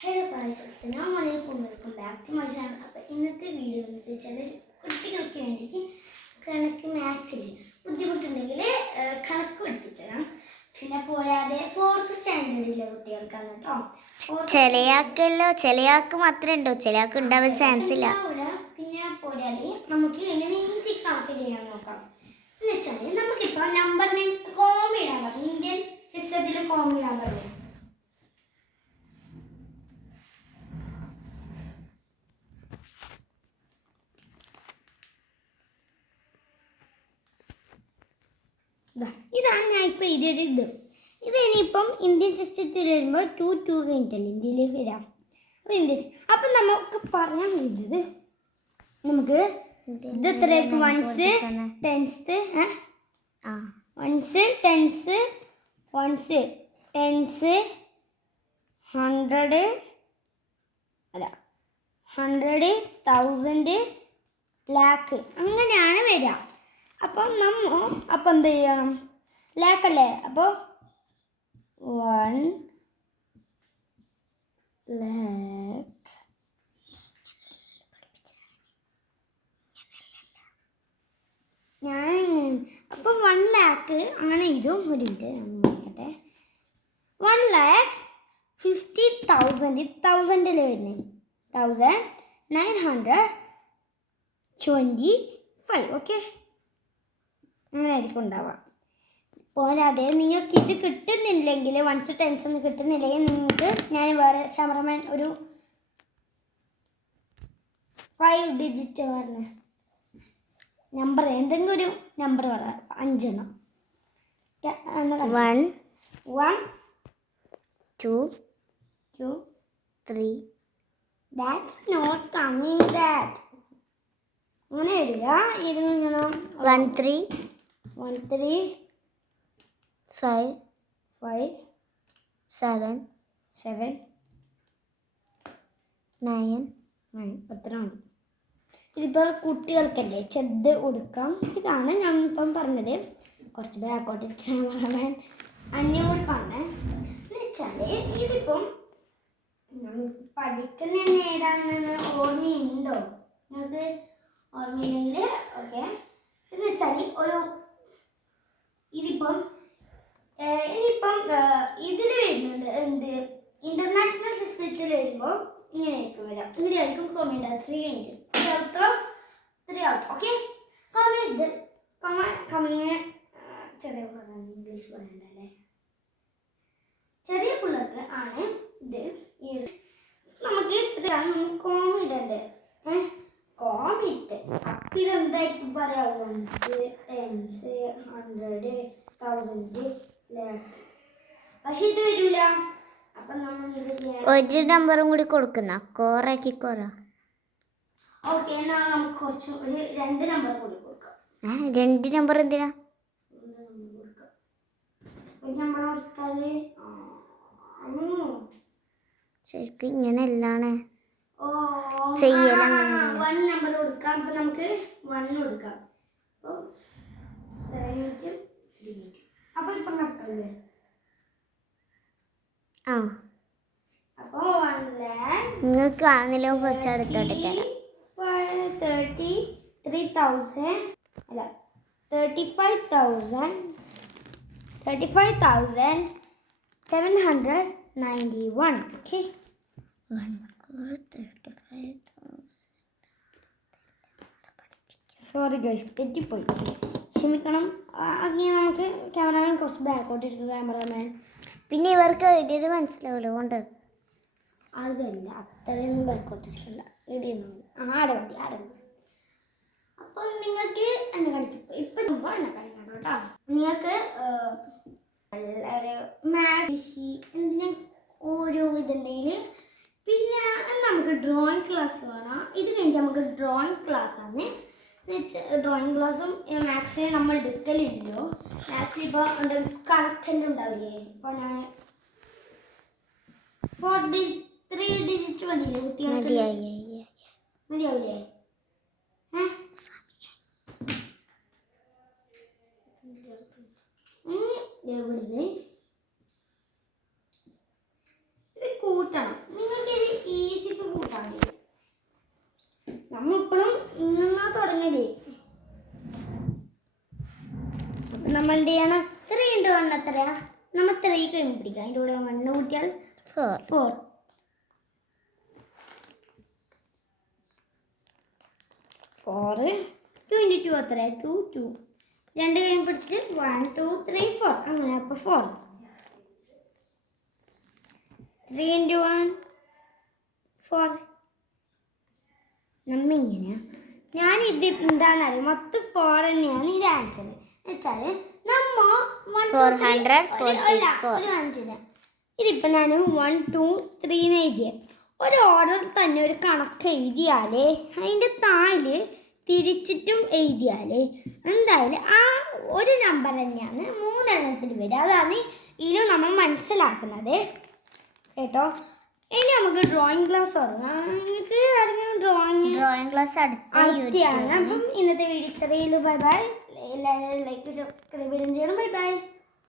Hello guys, അസ്സലാമു അലൈക്കും. Welcome back to my channel. അപ്പോൾ ഇന്നത്തെ വീഡിയോ എന്ന് വെച്ചാൽ കുട്ടികൾക്ക് വേണ്ടിയിട്ട് കണക്ക് മാത്സിൽ ബുദ്ധിമുട്ടുണ്ടെങ്കിൽ കണക്ക് പഠിപ്പിച്ചതാണ്. പിന്നെ പോരാതെ 4th സ്റ്റാൻഡേർഡിലെ കുട്ടികൾക്കാണ് കേട്ടോ. ചിലയാൾക്ക് മാത്രമേ ഉണ്ടോ, ചിലയാൾക്ക് ഉണ്ടാവാൻ ചാൻസ് ഇല്ല. പിന്നെ പോരാതെ നമുക്ക് എങ്ങനെ ഈസി കണക്ക് ചെയ്യാൻ നോക്കാം എന്ന് വെച്ചാൽ നമുക്കിപ്പോൾ നമ്പറിന് കോമ ഇടാൻ പറയും. ഇന്ത്യൻ സിസ്റ്റത്തിൽ കോമ ഇടാൻ പറയും. ഇതാണ് ഞാൻ ഇപ്പോൾ ഇതൊരു ഇതിനിപ്പം ഇന്ത്യൻ സിസ്റ്റത്തിൽ വരുമ്പോൾ 2 കഴിഞ്ഞിട്ടല്ലേ ഇന്ത്യയിൽ വരാം. അപ്പം നമുക്ക് പറയാൻ വരുന്നത് നമുക്ക് ഇത് എത്രയായിരിക്കും? വൺസ് ടെൻസ് ഹൺഡ്രഡ് 100,000 ലാക്ക് അങ്ങനെയാണ് വരിക. അപ്പം എന്ത് ചെയ്യണം? ലാക്കല്ലേ? അപ്പോൾ 1 lakh അപ്പോൾ 1 lakh അങ്ങനെ ഇതും ഒരു നോക്കട്ടെ. 1,50,000 തൗസൻഡിൽ വരുന്നത് 1,925. ഓക്കെ, അങ്ങനെ ആയിരിക്കും ഉണ്ടാവുക. പോരാതെ നിങ്ങൾക്ക് ഇത് കിട്ടുന്നില്ലെങ്കിൽ, വൺസ് ടെൻസ് ഒന്നും കിട്ടുന്നില്ലെങ്കിൽ നിങ്ങൾക്ക് ഞാൻ വേറെ ക്യാമറമാൻ ഒരു 5 ഡിജിറ്റ് പറഞ്ഞ നമ്പർ, എന്തെങ്കിലും ഒരു നമ്പർ പറയാം. 5 എണ്ണം. 1 1 2 3 ദാറ്റ്സ് നോട്ട് കമ്മിങ് ദാറ്റ് അങ്ങനെ വരിക. 1 3 5 7 9 അത്ര മതി. ഇതിപ്പോൾ കുട്ടികൾക്കല്ലേ ചെറുത് കൊടുക്കാം. ഇതാണ് ഞാൻ ഇപ്പം പറഞ്ഞത്. കുറച്ച് ബാക്കോട്ട് ക്യാമറമാൻ അന്നോട് കാണേ എന്ന് വെച്ചാൽ ഇതിപ്പം നമുക്ക് പഠിക്കുന്ന ഏതാണെന്ന് ഓർമ്മയുണ്ടോ? നിങ്ങൾക്ക് ഓർമ്മയില്ലെങ്കിൽ ഓക്കെ. എന്ന് വെച്ചാൽ ഇതിപ്പം ഇതിൽ വരുന്നുണ്ട് എന്ത് ഇന്റർനാഷണൽ സിസ്റ്റത്തിൽ വരുമ്പോൾ ഇങ്ങനെ ആയിരിക്കും വരാം. ഇവിടെ ആയിരിക്കും comma 3 out of 3 out. Okay, ചെറിയ പിള്ളേർ ഇംഗ്ലീഷ് പറയണ്ടല്ലേ. ചെറിയ പിള്ളേർക്ക് ആണ് ഇത്. നമുക്ക് ഇത്രയാണ് നമുക്ക് കോമ ഇടണ്ടേ. കോമ ഇട്ട് അപ്പം ഇതെന്തായിരിക്കും പറയാ? 1 ടെൻസ് 100,000 ലാക്ക്. പക്ഷെ ഇത് വരൂല. അപ്പം നമ്മൾ ഒരു നമ്പറും കൂടി കൊടുക്കുന്ന കോറാക്കി കോറ. ഓക്കെ, എന്നാൽ നമുക്ക് കുറച്ച് ഒരു 2 നമ്പർ കൂടി കൊടുക്കാം. 2 നമ്പർ എന്തിനാ? ഒരു നമ്പർ കൊടുത്താല് ശരിക്കും ഇങ്ങനെ അല്ലാണ് 1 നമ്പർ കൊടുക്കാം. അപ്പൊ നമുക്ക് 1 കൊടുക്കാം. അപ്പൊ ഇപ്പൊ കറക്റ്റല്ലേ? അപ്പൊ 1 lakh നിങ്ങൾക്ക് ആണെങ്കിലും കുറച്ച് അടുത്തോട്ട് തരാം. 35,791. ഓക്കെ, സോറി ഗൈസ്, തെറ്റിപ്പോയി, ക്ഷമിക്കണം. അങ്ങനെ നമുക്ക് ക്യാമറമാൻ കുറച്ച് ബാക്കോട്ട് ഇരിക്കും. ക്യാമറമാൻ പിന്നെ ഇവർക്ക് ഇത് മനസ്സിലാവില്ല കൊണ്ട് അതല്ല അത്രയൊന്നും ബാക്കോട്ട് ഇരിക്കണ്ട. ഇടിയുന്നു ആടെ മതി. അപ്പോൾ നിങ്ങൾക്ക് എന്നെ കളിച്ചു ഇപ്പം എന്നെ കളിക്കണം കേട്ടോ. നിങ്ങൾക്ക് എന്തിനാ ഓരോ ഇതുണ്ടെങ്കിൽ പിന്നെ നമുക്ക് ഡ്രോയിങ് ക്ലാസ് വേണം. ഇത് കഴിഞ്ഞിട്ട് നമുക്ക് ഡ്രോയിങ് ക്ലാസ്സാണ്. ഡ്രോയിങ് ക്ലാസ്സും മാത്സിൽ നമ്മൾ എടുക്കലില്ലോ. മാത്സിൽ ഇപ്പോൾ കണക്കെല്ലാം ഉണ്ടാവില്ലേ? ഇപ്പോൾ ഞാൻ 3 ഡിജിറ്റ് മതിയില്ലേ കുട്ടികൾക്ക്? മതിയാവില്ലേ? ഇനി എവിടുന്ന് ഇത് കൂട്ടണം. നിങ്ങൾക്ക് 1 അപ്പം നമ്മൾ എന്ത് ചെയ്യണം 3 × 1 എത്രയാ നമ്മൾ 3 കഴിഞ്ഞ് പിടിക്കാം അതിൻ്റെ കൂടെ 1 കൂട്ടിയാൽ 4. 4 2 × 2 എത്രയാ 2 രണ്ട് കഴിഞ്ഞ് പിടിച്ചിട്ട് 1 2 3 4 അങ്ങനെ അപ്പോൾ 4 3 × 1 4 നമ്മ ഇങ്ങനെയാ ഞാൻ ഇത് എന്താണെന്നറിയാം മൊത്തം 4 തന്നെയാണ് ഇത് ആൻസർ വെച്ചാൽ നമ്മ 444. ഇതിപ്പോൾ ഞാൻ 1 2 3 എന്ന് എഴുതിയ ഒരു ഓർഡർ തന്നെ ഒരു കണക്ക് എഴുതിയാലേ അതിൻ്റെ താഴെ തിരിച്ചിട്ടും എഴുതിയാലേ എന്തായാലും ആ ഒരു നമ്പർ തന്നെയാണ് 3 എണ്ണത്തിൽ വരിക അതാണ് ഇതിൽ നമ്മൾ മനസ്സിലാക്കുന്നത് കേട്ടോ. ഇനി നമുക്ക് ഡ്രോയിങ് ക്ലാസ് തുടങ്ങാം. നിങ്ങൾക്ക് ആരെങ്കിലും ഡ്രോയിങ് ക്ലാസ് അടുത്താണ്. അപ്പം ഇന്നത്തെ വീഡിയോ ഇത്രയുള്ളൂ. Bye bye. എല്ലാവരും ലൈക്ക് സബ്സ്ക്രൈബ് ചെയ്യണം. Bye by.